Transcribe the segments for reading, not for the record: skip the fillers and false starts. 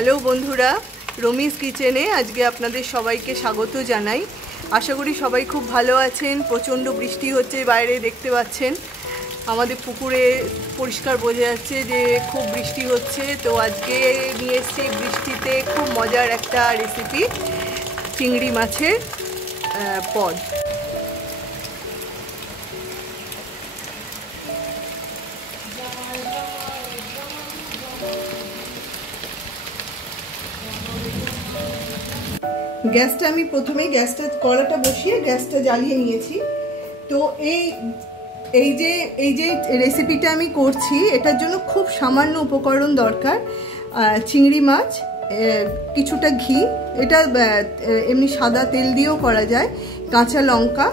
Hello বন্ধুরা, রমিজ কিচেনে আজকে আপনাদের সবাইকে স্বাগত জানাই। আশা করি সবাই খুব ভালো আছেন। প্রচণ্ড বৃষ্টি হচ্ছে, বাইরে দেখতে পাচ্ছেন। আমাদের পুকুরে পরিষ্কার বোঝা যাচ্ছে যে খুব বৃষ্টি হচ্ছে। তো আজকে নিয়ে এসেছি বৃষ্টিতে খুব মজার একটা রেসিপি, চিংড়ি মাছের পদ। গ্যাসটা আমি প্রথমে কড়াটা বসিয়ে গ্যাসটা জ্বালিয়ে নিয়েছি। তো এই যে রেসিপিটা আমি করছি, এটার জন্য খুব সামান্য উপকরণ দরকার। চিংড়ি মাছ, কিছুটা ঘি, এটা এমনি সাদা তেল দিয়েও করা যায়, কাঁচা লঙ্কা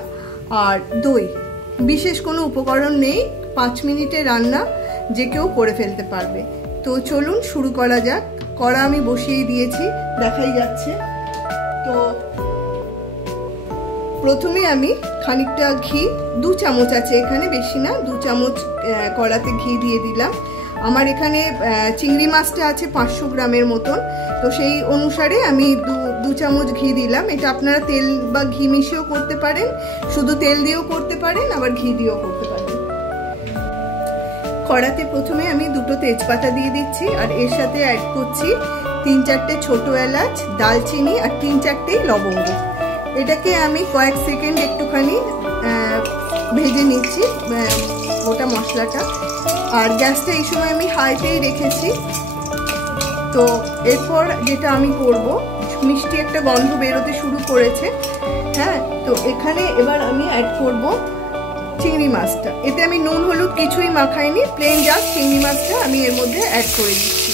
আর দই। বিশেষ কোনো উপকরণ নেই, 5 মিনিটে রান্না, যে কেউ করে ফেলতে পারবে। তো চলুন শুরু করা যাক। কড়া আমি বসিয়ে দিয়েছি, দেখাই যাচ্ছে। তো প্রথমে আমি খানিকটা ঘি, 2 চামচ আছে এখানে, বেশি না, 2 চামচ কড়াতে ঘি দিয়ে দিলাম। আমার এখানে চিংড়ি মাছটা আছে 500 গ্রামের মতন, তো সেই অনুসারে আমি 2 চামচ ঘি দিলাম। এটা আপনারা তেল বা ঘি মিশিয়েও করতে পারেন, শুধু তেল দিয়েও করতে পারেন, আবার ঘি দিয়েও করতে পারেন। কড়াতে প্রথমে আমি 2টো তেজপাতা দিয়ে দিচ্ছি, আর এর সাথে অ্যাড করছি 3-4টে ছোট এলাচ, দালচিনি আর 3-4টে লবঙ্গ। এটাকে আমি কয়েক সেকেন্ড একটুখানি ভেজে নিচ্ছি গোটা মশলাটা। আর গ্যাসটা এই সময় আমি হাইতেই রেখেছি। তো এরপর যেটা আমি করব, মিষ্টি একটা গন্ধ বেরোতে শুরু করেছে। হ্যাঁ, তো এখানে এবার আমি অ্যাড করব চিংড়ি মাছটা। এতে আমি নুন হলুদ কিছুই মাখাইনি, প্লেন জাস্ট চিংড়ি মাছটা আমি এর মধ্যে অ্যাড করে দিচ্ছি।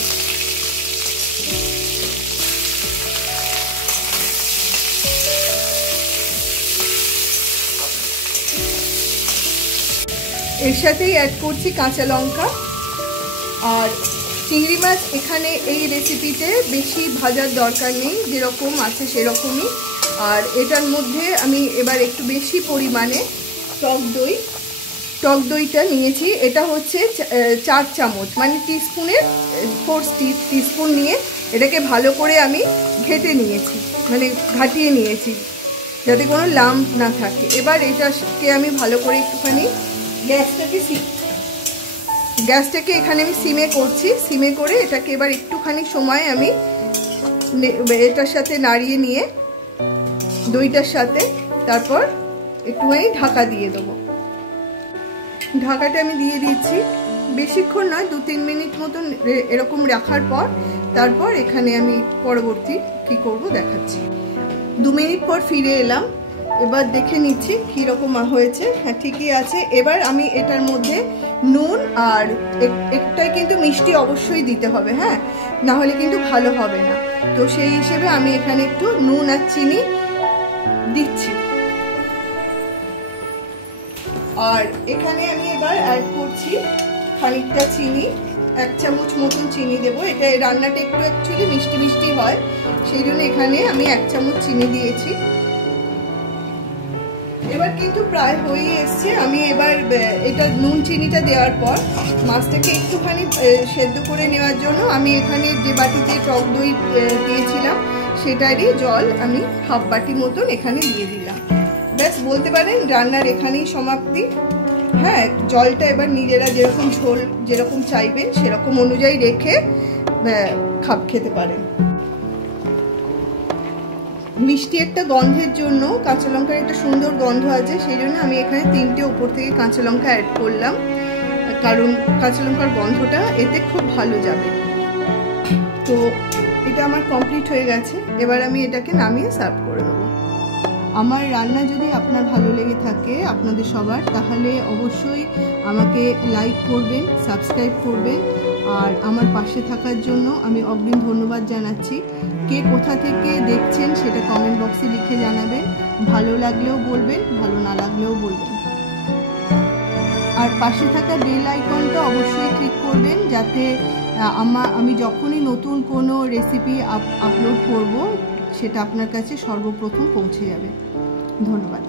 এর সাথেই অ্যাড করছি কাঁচা লঙ্কা। আর চিংড়ি মাছ এখানে এই রেসিপিতে বেশি ভাজার দরকার নেই, যেরকম আছে সেরকমই। আর এটার মধ্যে আমি এবার একটু বেশি পরিমাণে টক দইটা নিয়েছি। এটা হচ্ছে 4 চামচ, মানে টিস্পুনের 4 টিস্পুন নিয়ে এটাকে ভালো করে আমি ঘেটে নিয়েছি, মানে ঘাটিয়ে নিয়েছি, যাতে কোনো লাম্প না থাকে। এবার এটাকে আমি ভালো করে একটুখানি গ্যাসটাকে এখানে আমি সিমে করছি। সিমে করে এটাকে এবার একটুখানি সময় আমি এটার সাথে নাড়িয়ে নিয়ে দইটার সাথে, তারপর একটুখানি ঢাকা দিয়ে দেবো। ঢাকাটা আমি দিয়ে দিচ্ছি, বেশিক্ষণ নয়, 2-3 মিনিট মতন এরকম রাখার পর তারপর এখানে আমি পরবর্তী কি করব দেখাচ্ছি। 2 মিনিট পর ফিরে এলাম। এবার দেখে নিচ্ছি কীরকম হয়েছে। হ্যাঁ, ঠিকই আছে। এবার আমি এটার মধ্যে নুন আর একটাই কিন্তু মিষ্টি অবশ্যই দিতে হবে, হ্যাঁ, না হলে কিন্তু ভালো হবে না। তো সেই হিসেবে আমি এখানে একটু নুন আর চিনি দিচ্ছি। আর এখানে আমি এবার অ্যাড করছি খানিকটা চিনি, 1 চামচ মতন চিনি দেবো। এটা রান্নাটা একটু অ্যাকচুয়ালি মিষ্টি মিষ্টি হয়, সেই জন্য এখানে আমি 1 চামচ চিনি দিয়েছি। এবার কিন্তু প্রায় হয়ে এসছে। আমি এবার এটা নুন চিনিটা দেওয়ার পর মাছটাকে একটুখানি সেদ্ধ করে নেওয়ার জন্য আমি এখানে যে বাটিতে টক দই দিয়েছিলাম সেটারই জল আমি 1/2 বাটি মতন এখানে দিয়ে দিলাম। ব্যাস, বলতে পারেন রান্নার এখানেই সমাপ্তি। হ্যাঁ, জলটা এবার নিজেরা যেরকম ঝোল যেরকম চাইবেন সেরকম অনুযায়ী রেখে খেতে পারেন। মিষ্টি একটা গন্ধের জন্য, কাঁচা লঙ্কার একটা সুন্দর গন্ধ আছে, সেই জন্য আমি এখানে 3টে উপর থেকে কাঁচা লঙ্কা অ্যাড করলাম, কারণ কাঁচা লঙ্কার গন্ধটা এতে খুব ভালো যাবে। তো এটা আমার কমপ্লিট হয়ে গেছে। এবার আমি এটাকে নামিয়ে সার্ভ করে দেবো। আমার রান্না যদি আপনার ভালো লেগে থাকে আপনাদের সবার, তাহলে অবশ্যই আমাকে লাইক করবেন, সাবস্ক্রাইব করবেন, আর আমার পাশে থাকার জন্য আমি অগ্রিম ধন্যবাদ জানাচ্ছি। কে কোথা থেকে দেখছেন সেটা কমেন্ট বক্সে লিখে জানাবেন। ভালো লাগলেও বলবেন, ভালো না লাগলেও বলবেন। আর পাশে থাকা বেল আইকনটা অবশ্যই ক্লিক করবেন, যাতে আমি যখনই নতুন কোনো রেসিপি আপলোড করব সেটা আপনার কাছে সর্বপ্রথম পৌঁছে যাবে। ধন্যবাদ।